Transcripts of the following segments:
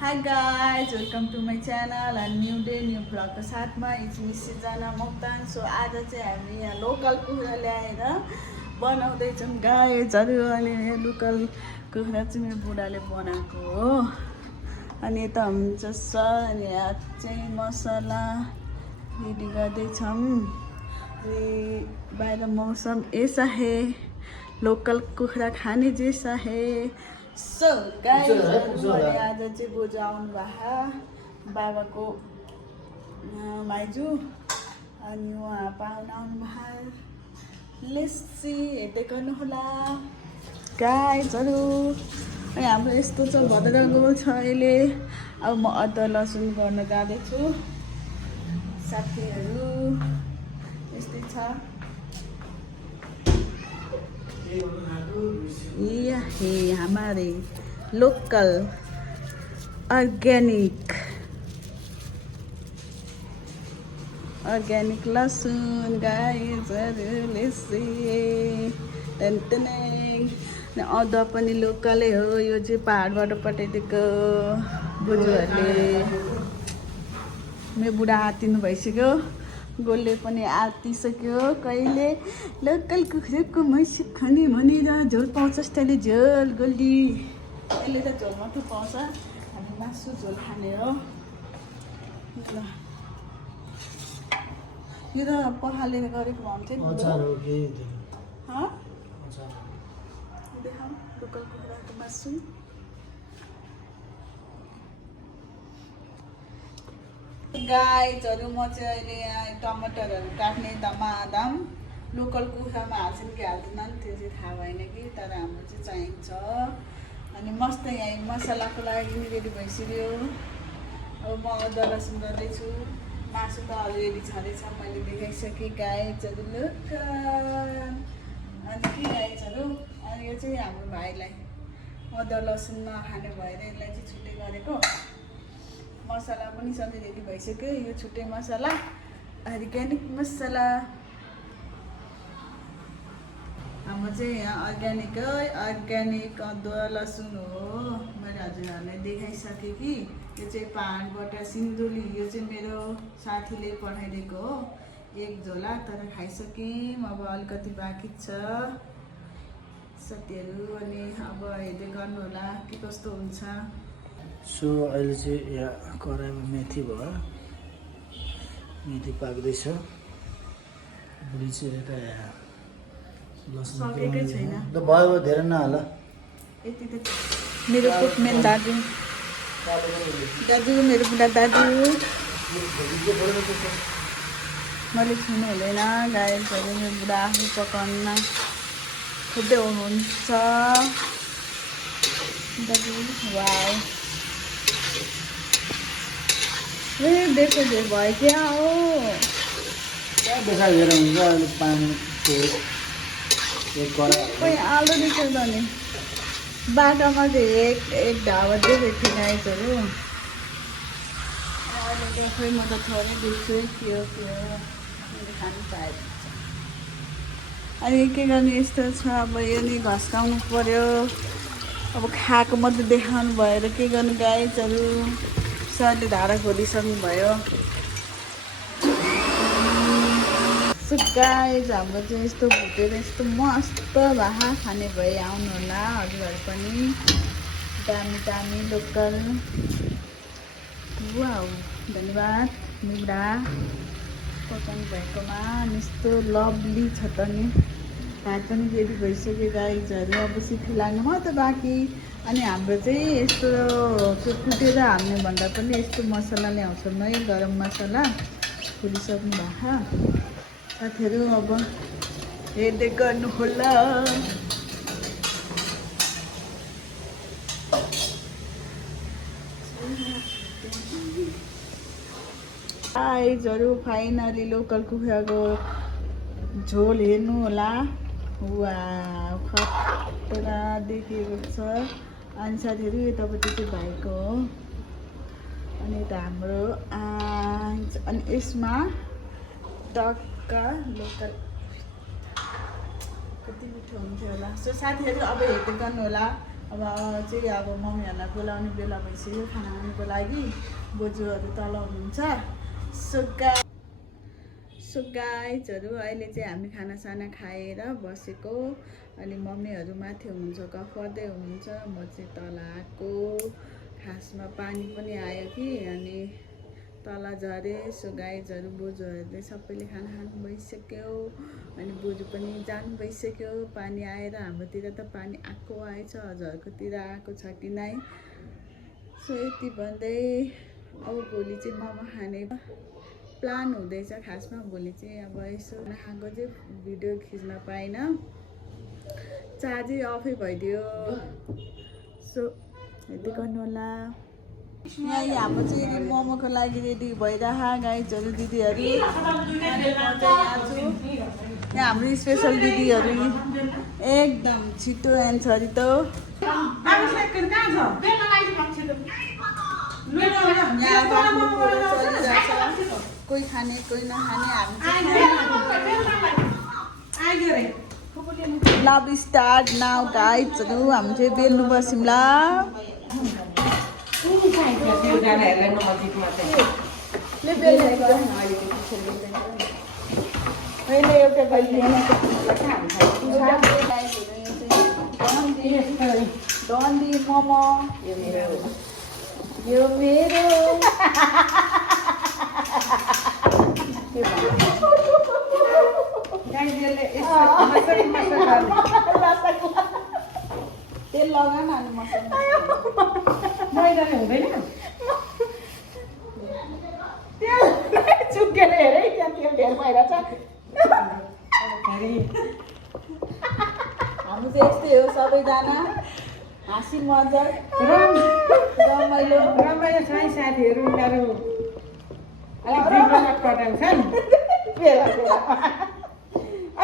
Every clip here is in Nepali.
Hi guys, welcome to my channel and new day new vlog को साथमा it's miss Srijana Moktan. So आज चाहिँ हामी यहाँ लोकल कुखुरा ल्याएर बनाउँदैछौँ गाइजहरू। अनि यो लोकल कुखुरा चाहिँ मेरो बुढाले बनाएको हो। अनि यता हुन्छ अनि यहाँ चाहिँ मसला रेडी गर्दैछौँ। अनि बाहिर मौसम ऐसा है, लोकल कुखुरा खाने जैसा है। सो गाइस आज चाहिँ बोजू आउनु भएको बाबाको माइजू, अनि उहाँ पाहुना आउनु भएको। लस्सी हेर्दै गर्नुहोला गाइजहरू। अनि हाम्रो यस्तो छ भद्रगोल छ अहिले। अब म अदुवा लसुन गर्न जाँदैछु साथीहरू। यस्तै छ। ये है हमारे लोकल ऑर्गेनिक लहसुन गाइजहरू। लस्सी अदुवा पनि लोकलै हो। यो चाहिँ पहाडबाट पठाइदिएको बोजूहरूले। मेरो बुढा आत्तिनु भइसक्यो, गोलले पनि आत्तिसक्यो। कहिले लोकल कुखुराको मैसी खाने भनेर झोल पाउँछ जस्तैले झोल गोली। यसले त झोल मात्रै पाउँछ, हामी मासु झोल खाने हो। ल यो त पखालेर गरेको भन्थ्यो नि। देखाउँ लोकल कुखुराको मासु। गाइजहरू म चाहिँ अहिले यहाँ टमाटरहरू काट्ने धमाधम। लोकल कुखुरामा हाल्छन् कि हाल्दैनन् त्यो चाहिँ थाहा भएन कि, तर हाम्रो चाहिँ चाहिन्छ। अनि मस्त यहाँ मसलाको लागि रेडी भइसक्यो। अब म अदुवा लसुन गर्दैछु। मासु त अलरेडी छँदैछ, मैले देखाइसकेँ गाइजहरू लोकल। अनि के गाइजहरू, अनि यो चाहिँ हाम्रो भाइलाई अदुवा लसुन नखाने भएर यसलाई चाहिँ छुट्टै गरेको। मसला पनि सधैँ रेडी भइसक्यो। यो छुट्टै मसला, अर्ग्यानिक मसला। हाम्रो चाहिँ यहाँ अर्ग्यानिक अदुवा लसुन हो। मैले हजुरहरूलाई देखाइसकेँ कि यो चाहिँ पहाडबाट सिन्धुली। यो चाहिँ मेरो साथीले पठाइदिएको हो, एक झोला। तर खाइसकेँ, अब अलिकति बाँकी छ साथीहरू। अनि अब हेर्दै गर्नुहोला के कस्तो हुन्छ। सो अहिले चाहिँ यहाँ कराईमा मेथी भयो, मेथी पाक्दैछ। बुढी चाहिँ यता यहाँ लसुन सकेकै छैन त भयो, धेरै नहाल। यति त मेरो कुकमेन दाजु, मेरो बुढा दाजु। मैले छुनु हुँदैन गाइजहरू। मेरो बुढा आफू पकाउन खोज्दै हुनुहुन्छ दाजु। वाउ देखो दे भयो क्या हो। देखाइ दिएर हुन्छ अहिले पानीको एक करा। कोही आलु देखेर नि बाटोमा चाहिँ एक ढाबा देखेको थिएँ गाइजहरू। अहिले त खोइ म त थोरै देख्छु के हो मैले खानु पाएँ। अनि के गर्ने, यस्तो छ। अब यो नि घस्काउनु पर्यो। अब खाएको मात्रै देखाउनु भएर के गर्नु गाइजहरू। सरले धारा खोलिसक्नु भयो। सो गाइज हाम्रो चाहिँ यस्तो भुटेर यस्तो मस्त भाहा खाने भए आउनु होला हजुरहरू पनि। दामी दामी लोकल। वाउ धन्यवाद बुढा पकाउनु भएकोमा। अनि यस्तो लभली छ त नि। भात पनि रेडी भइसक्यो गाइजहरू। अब सिटी लाग्नु मात्रै बाँकी। अनि हाम्रो चाहिँ यस्तो त्यो कुटेर हाल्ने भन्दा पनि यस्तो मसला ल्याउँछौँ है, गरम मसला खोलिसक्नु भएको साथीहरू। अब हेर्दै गर्नुहोला। गाइजहरू फाइनली लोकल कुखुराको झोल हेर्नु होला। वा खतरा देखिएको छ। अनि साथीहरू यतापट्टि चाहिँ भाइको हो, अनि यता हाम्रो अनि यसमा टक्का लोकल। कति मिठो हुन्थ्यो होला। सो साथीहरू अब हेर्दै गर्नु होला। अब चाहिँ अब मम्मीहरूलाई बोलाउने बेला भइसक्यो खाना खानुको लागि। बोजूहरू तल हुनुहुन्छ। सो गाइजहरू अहिले चाहिँ हामी खानासाना खाएर बसेको। अनि मम्मीहरू माथि हुनुहुन्छ, गफ गर्दै हुनुहुन्छ। म चाहिँ तल आएको। खासमा पानी पनि आयो कि अनि तल झरेँ। सो गाइजहरू बोजूहरूले सबैले खाना खानु भइसक्यो। अनि बोजू पनि जानु भइसक्यो। पानी आएर हाम्रोतिर त पानी आएको आएछ, हजुरहरूकोतिर आएको छ कि नै। सो यति भन्दै अब भोलि चाहिँ मोमो खाने प्लान हुँदैछ। खासमा भोलि चाहिँ अब यसो खाएको चाहिँ भिडियो खिच्न पाइनँ, चार्जै अफै भइदियो। सो यति गर्नु होला। यहाँ हाम्रो चाहिँ मोमोको लागि रेडी भइरह गाइजहरू दिदीहरू। यहाँ हाम्रो स्पेसल दिदीहरू एकदम छिटो एन्ड छरितो। कोही खाने कोही नखाने। हामी लभ स्टार्ट नाउ गाइजहरू। हामी चाहिँ बेल्नु बस्यौँ ल। डन्डी मोमो यो मेरो तेल लगा न अनि मसला मैदाले हुँदैन तेल चुकेर हेरे त्यहाँ तेल ढेर भइरहेछ। हाम्रो चाहिँ यस्तै हो, सबैजना हाँसी मजा रमाइलो रमाइलो छ है साथीहरू। उनीहरू अलिक बिग्रन पठाउँछन् बेला बेला।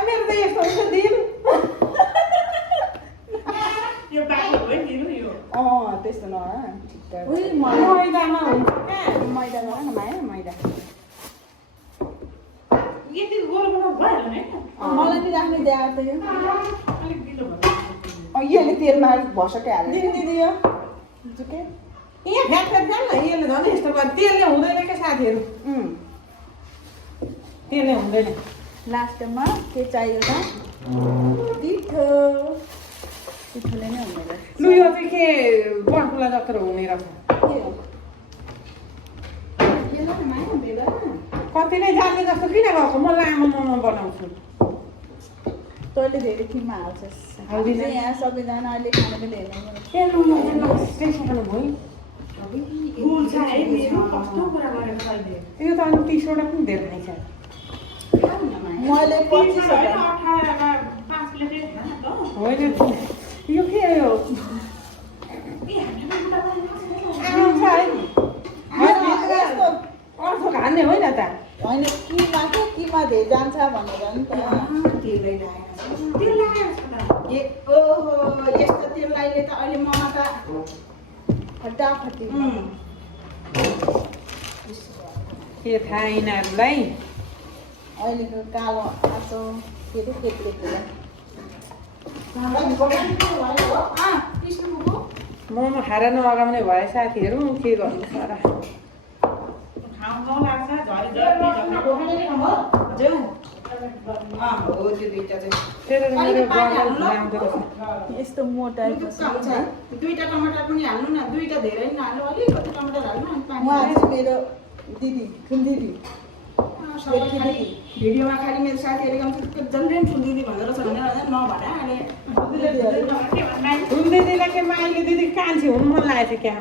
मेरो त यस्तो हुन्छ दिन त्यस्तो मैदामा हुन्छ क्या। मैदा गर न माया, मैदा यति गोल बनाउनु भइहाल्यो नि। मलाई नि राख्ने दिए त यो अलिक ढिलो भयो। यसले तेलमा भसकै हाल्यो दिदी यो जुके यहाँ फ्याट फ्याट फ्याट न। यसले झन् यस्तो गर्यो। तेलले हुँदैन क्या साथीहरू, तेलले हुँदैन। लास्टमा के चाहियो त पिठो। पिठोले नै हुँदैन। लु यो चाहिँ के बर्फुला जत्रो हुने रहेछ। कति नै जान्ने जस्तो किन गएको? म लामो मोमो बनाउँछु। तैँले धेरै किमा हाल्छस्। हाल्दिनँ। यहाँ सबैजना अहिले खाना पनि हेर्नु ए लु यो खानु भयो। यो त अनि 30वटा पनि धेरै नै छ। मैले 25 होइन यो के हो? अर्को खाने होइन त। होइन किमा के किमा धेरै जान्छ भनेर नि त। ओहो यस्तो तेल लाइले त अहिले ममा त फटाफटी के थाहा यिनीहरूलाई। अहिलेको कालो आँचो के अरे केटीकेटी मोमो खाएर नअगाउने भयो साथीहरू। के गर्नु सर तेरो मेरो गगन राम्रो छ। यस्तो मोटाएको छ। दुईटा टमाटर पनि हाल्नु न। दुईटा धेरै पनि हाल्नु। अलिकति टमाटर हाल्नु अनि पानी। उहाँ चाहिँ मेरो दिदी ठुल्दिदी भिडियोमा खालि मेरो साथीहरूले जसले ठुल्दिदी भन्दो रहेछ भनेर नभने अहिले ठुल्दिदीलाई के माइली दिदी कान्छी हुनु मन लागेको थियो क्या।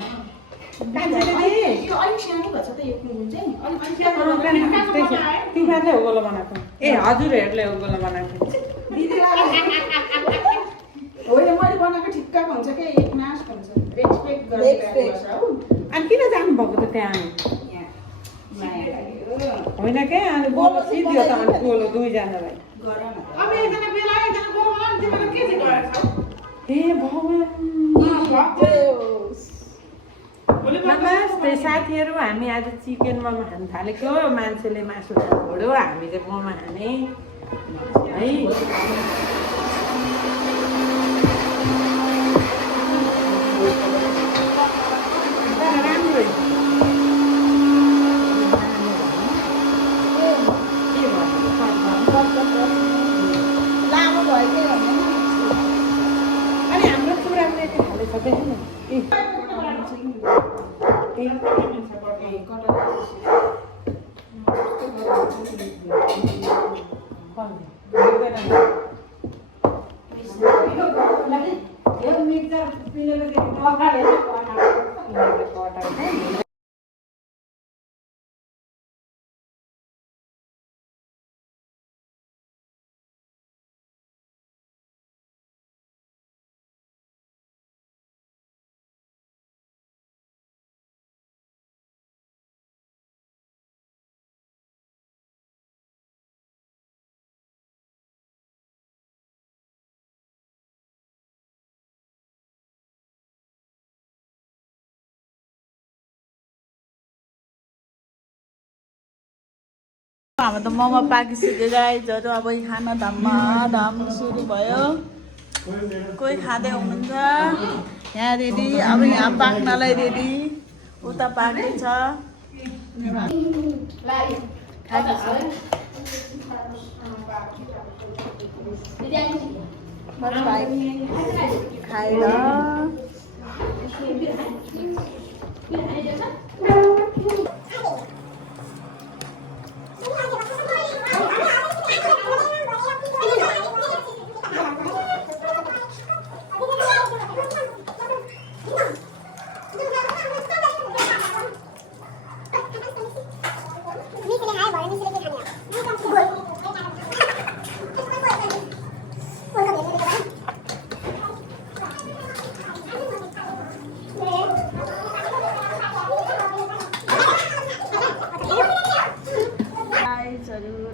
कान्छी दिदी यो अलिक सानो भएछ त यो कुन चाहिँ तिमीहरूले हो गोलो बनाएको? ए हजुरहरूले हो गोलो बनाएको? हो यो मैले बनाएको ठिक्कको हुन्छ क्या। एक नाश हुन्छ। रेस्पेक्ट गरेर अनि किन जानुभएको त त्यहाँ? होइन क्या अनि गोलो सिद्धियो त अनि गोलो दुईजनालाई। ए भगवान्। नमस्ते साथीहरू। हामी आज चिकन मोमो खानु थालेको। मान्छेले मासु छोड्यो, हामी चाहिँ मोमो खाने है। हाम्रो त मोमो पाकिसक्यो गाइजहरू अब खाना धम सुरु भयो कोही खाँदै हुनुहुन्छ यहाँ रेडी अब यहाँ पाक्नलाई रेडी उता पाक्दैछ खाएर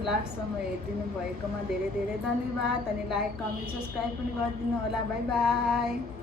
लास्टसम्म हेरिदिनु भएकोमा धेरै धेरै धन्यवाद अनि लाइक कमेन्ट सब्सक्राइब पनि गरिदिनु होला बाई बाई